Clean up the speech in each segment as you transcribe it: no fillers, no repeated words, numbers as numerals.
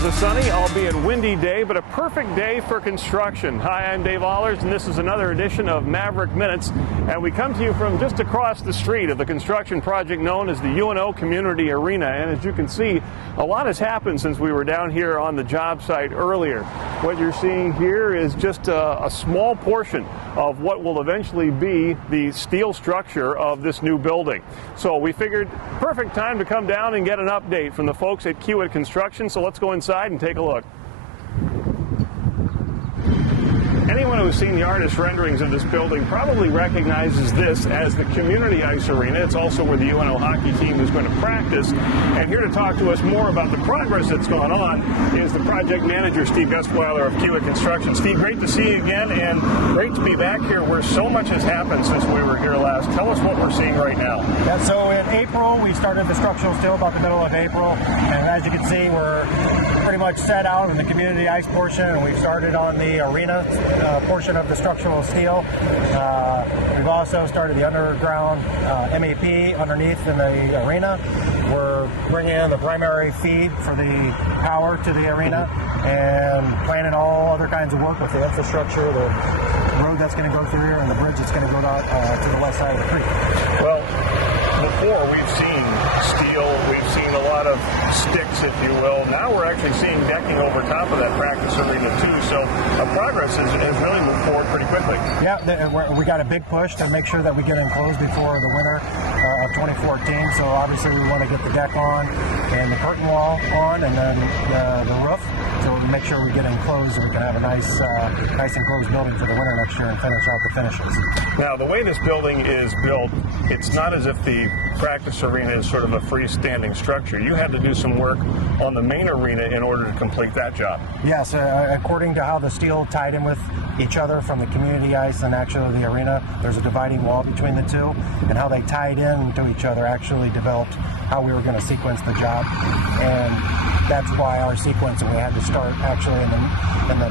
is a sunny, albeit windy day, but a perfect day for construction. Hi, I'm Dave Allers, and this is another edition of Maverick Minutes, and we come to you from just across the street of the construction project known as the UNO Community Arena. And as you can see, a lot has happened since we were down here on the job site earlier. What you're seeing here is just a small portion of what will eventually be the steel structure of this new building. So we figured perfect time to come down and get an update from the folks at Kiewit Construction. So let's go inside and take a look. Anyone who's seen the artist renderings of this building probably recognizes this as the community ice arena. It's also where the UNO hockey team is going to practice. And here to talk to us more about the progress that's gone on is the project manager, Steve Gustweiler of Kiewit Construction. Steve, great to see you again, and great to be back here where so much has happened since we were here last. Tell us what we're seeing right now. Yeah, so in April, we started the structural steel about the middle of April. And as you can see, we're pretty much set out in the community ice portion, and we've started on the arena portion of the structural steel. We've also started the underground MAP underneath in the arena. We're bringing in the primary feed for the power to the arena and planning all other kinds of work with the infrastructure, the road that's going to go through here and the bridge that's going to go out to the west side of the creek. Well, before we've seen steel, we've seen a lot of sticks, if you will. Now we're actually seeing decking over top of that practice arena too. So progress has really moved forward pretty quickly. Yeah, we got a big push to make sure that we get enclosed before the winter of 2014. So obviously we want to get the deck on and the curtain wall on, and then the roof. So to make sure we get enclosed and we can have a nice enclosed building for the winter next year and finish out the finishes. Now, the way this building is built, it's not as if the practice arena is sort of a freestanding structure. You had to do some work on the main arena in order to complete that job. Yes, according to how the steel tied in with each other from the community ice and actually the arena, there's a dividing wall between the two, and how they tied in to each other actually developed how we were going to sequence the job. And that's why our sequence, and we had to start actually in the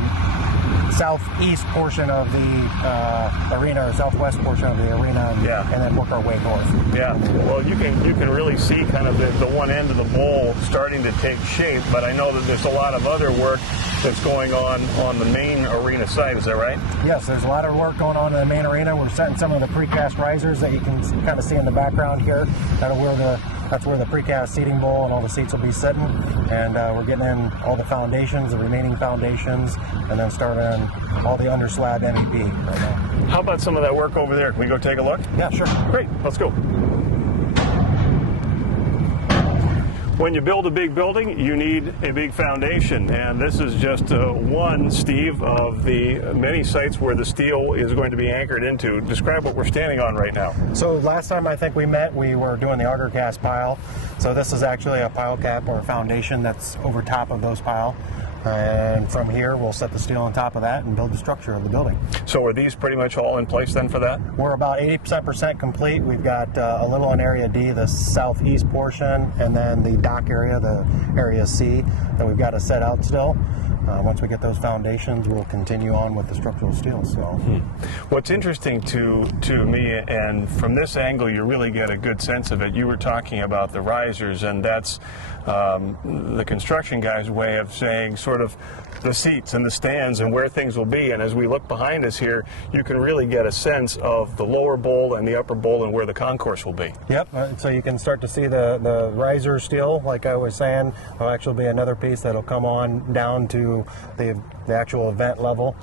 southeast portion of the arena, or southwest portion of the arena, and then work our way north. Yeah, well, you can really see kind of the one end of the bowl starting to take shape, but I know that there's a lot of other work that's going on the main arena side. Is that right? Yes, there's a lot of work going on in the main arena. We're setting some of the precast risers that you can kind of see in the background here. That's where the precast seating bowl and all the seats will be sitting, and we're getting in all the foundations, the remaining foundations, and then starting all the underslab MEP right now. How about some of that work over there? Can we go take a look? Yeah, sure. Great, let's go. When you build a big building, you need a big foundation, and this is just one, Steve, of the many sites where the steel is going to be anchored into. Describe what we're standing on right now. So last time I think we met, we were doing the auger cast pile. So this is actually a pile cap or a foundation that's over top of those pile. And from here, we'll set the steel on top of that and build the structure of the building. So are these pretty much all in place then for that? We're about 80% complete. We've got a little on Area D, the southeast portion, and then the dock area, the Area C, that we've got to set out still. Once we get those foundations, we'll continue on with the structural steel. So, what's interesting to me, and from this angle you really get a good sense of it, you were talking about the risers, and that's the construction guy's way of saying sort of the seats and the stands and where things will be. And as we look behind us here, you can really get a sense of the lower bowl and the upper bowl and where the concourse will be. Yep, so you can start to see the riser steel, like I was saying. There'll actually be another piece that'll come on down to the actual event level.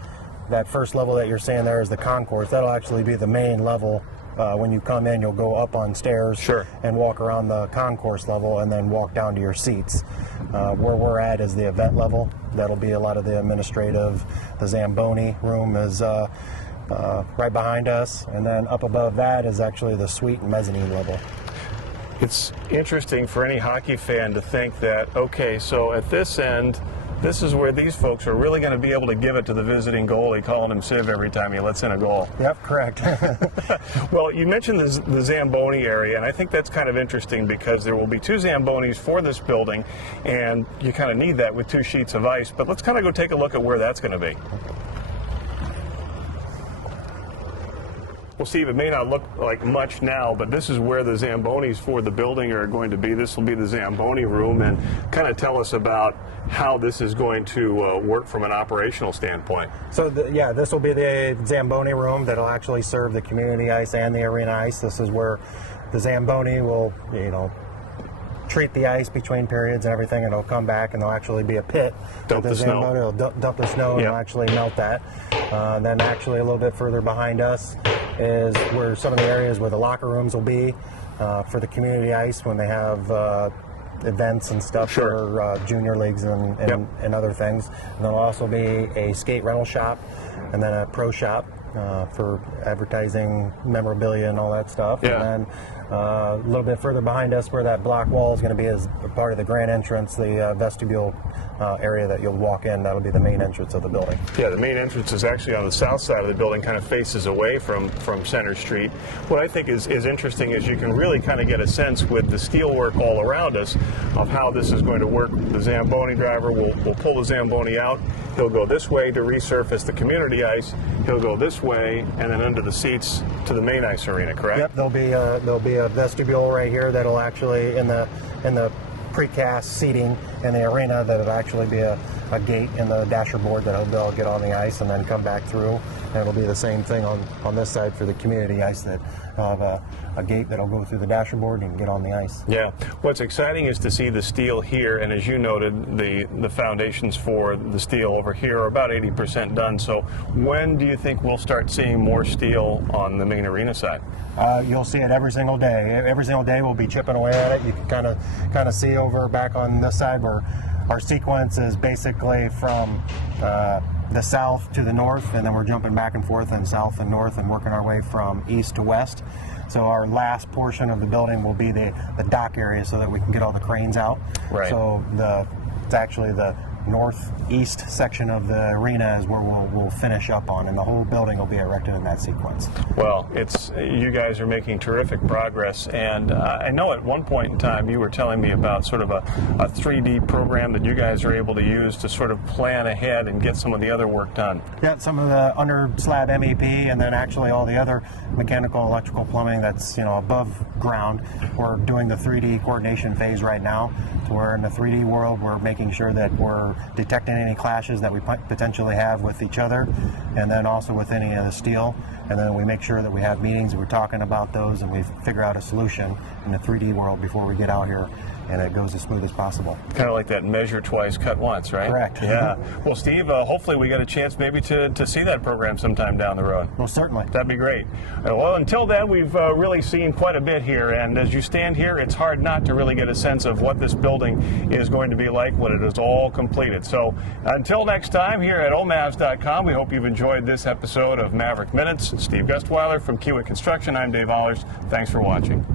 That first level that you're seeing there is the concourse. That'll actually be the main level. When you come in, you'll go up on stairs and walk around the concourse level and then walk down to your seats. Where we're at is the event level. That'll be a lot of the administrative. The Zamboni room is right behind us, and then up above that is actually the suite and mezzanine level. It's interesting for any hockey fan to think that, okay, so at this end, this is where these folks are really going to be able to give it to the visiting goalie, calling him Civ every time he lets in a goal. Yep, correct. Well, you mentioned the Zamboni area, and I think that's kind of interesting because there will be 2 Zambonis for this building, and you kind of need that with 2 sheets of ice. But let's kind of go take a look at where that's going to be. Well, Steve, it may not look like much now, but this is where the Zambonis for the building are going to be. This will be the Zamboni room, and kind of tell us about how this is going to work from an operational standpoint. So, yeah, this will be the Zamboni room that'll actually serve the community ice and the arena ice. This is where the Zamboni will, treat the ice between periods and everything, and it'll come back, and there'll actually be a pit. Dump the snow. Zamboni will dump the snow, and it'll actually melt that. Then actually a little bit further behind us is where some of the areas where the locker rooms will be for the community ice when they have events and stuff for junior leagues and other things. And there'll also be a skate rental shop and then a pro shop for advertising, memorabilia, and all that stuff. Yeah. And then a little bit further behind us where that block wall is going to be as part of the grand entrance, the vestibule area that you'll walk in. That'll be the main entrance of the building. Yeah, the main entrance is actually on the south side of the building, kind of faces away from Center Street. What I think is interesting is you can really kind of get a sense with the steelwork all around us of how this is going to work. The Zamboni driver will pull the Zamboni out. He'll go this way to resurface the community ice. He'll go this way and then under the seats to the main ice arena, correct? Yep, there'll be a vestibule right here that'll actually in the precast seating in the arena that'll actually be a gate in the dasher board that they'll get on the ice and then come back through. And it'll be the same thing on this side for the community ice, that have a gate that'll go through the dasher board and get on the ice. Yeah. What's exciting is to see the steel here, and as you noted, the foundations for the steel over here are about 80% done. So when do you think we'll start seeing more steel on the main arena side? You'll see it every single day. Every single day we'll be chipping away at it. You can kind of see over back on this side where our sequence is basically from the south to the north, and then we're jumping back and forth and south and north and working our way from east to west. So our last portion of the building will be the dock area so that we can get all the cranes out. Right. So it's actually the northeast section of the arena is where we'll finish up on, and the whole building will be erected in that sequence. Well, you guys are making terrific progress, and I know at one point in time you were telling me about sort of a 3D program that you guys are able to use to sort of plan ahead and get some of the other work done. Yeah, some of the under slab MEP, and then actually all the other mechanical, electrical, plumbing that's above ground. We're doing the 3D coordination phase right now. So we're in the 3D world. We're making sure that we're detecting any clashes that we potentially have with each other, and then also with any of the steel. And then we make sure that we have meetings and we're talking about those, and we figure out a solution in the 3D world before we get out here, and it goes as smooth as possible. Kind of like that measure twice, cut once, right? Correct. Yeah. Well, Steve, hopefully we get a chance maybe to see that program sometime down the road. Well, certainly. That'd be great. Well, until then, we've really seen quite a bit here, and as you stand here, it's hard not to really get a sense of what this building is going to be like when it is all completed. So until next time, here at omavs.com, we hope you've enjoyed this episode of Maverick Minutes. Steve Gustweiler from Kiewit Construction. I'm Dave Allers. Thanks for watching.